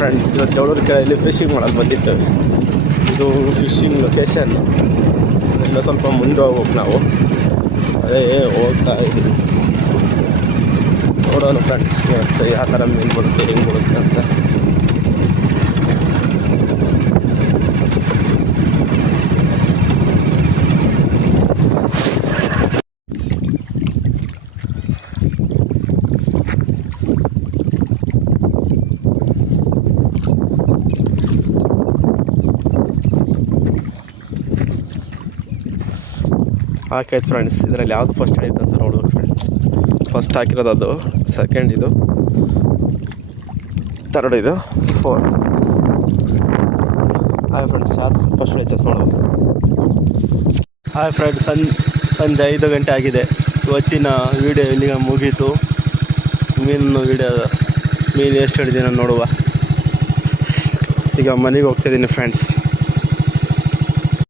Friends, ಇವತ್ತು ಜವಳೂರು ಕೆರೆಯಲ್ಲಿ fishing ಮಾಡಲು ಬಂದಿದ್ದೇವೆ. ಇದು ಫಿಶಿಂಗ್ ಲೊಕೇಶನ್. ಎಲ್ಲ ಸ್ವಲ್ಪ ಮುಂದೆ ಹೋಗ್ಬೇಕು ನಾವು. ಅದೇ ಹೋಗ್ತಾ ಇದ್ದೀವಿ. ನೋಡೋಣ ಫ್ರೆಂಡ್ಸ್, ಇವತ್ತು ಯಾವ ಥರ ಮೀನು ಬರುತ್ತೆ, ಹೆಂಗೆ ಬರುತ್ತೆ ಅಂತ. ಹಾಕಾಯ್ತು ಫ್ರೆಂಡ್ಸ್. ಇದರಲ್ಲಿ ಯಾವುದು ಫಸ್ಟ್ ಆಯಿತು ಅಂತ ನೋಡ್ಬೇಕು ಫ್ರೆಂಡ್ಸ್. ಫಸ್ಟ್ ಹಾಕಿರೋದು ಅದು, ಸೆಕೆಂಡ್ ಇದು, ಥರ್ಡ್ ಇದು, ಫೋರ್ತ್. ಹಾಯ್ ಫ್ರೆಂಡ್ಸ್, ಯಾವುದು ಫಸ್ಟ್ ಆಯ್ತು ಅಂತ ನೋಡ್ಬೇಕು. ಹಾಯ್ ಫ್ರೆಂಡ್ಸ್, ಸಂಜೆ 5 ಗಂಟೆ ಆಗಿದೆ. ಇವತ್ತಿನ ವೀಡಿಯೋ ಇಲ್ಲಿಗೆ ಮುಗೀತು. ಮೀನು ಎಷ್ಟು ಹಿಡಿದಿನ ನೋಡುವ. ಈಗ ಮನೆಗೆ ಹೋಗ್ತಿದ್ದೀನಿ ಫ್ರೆಂಡ್ಸ್.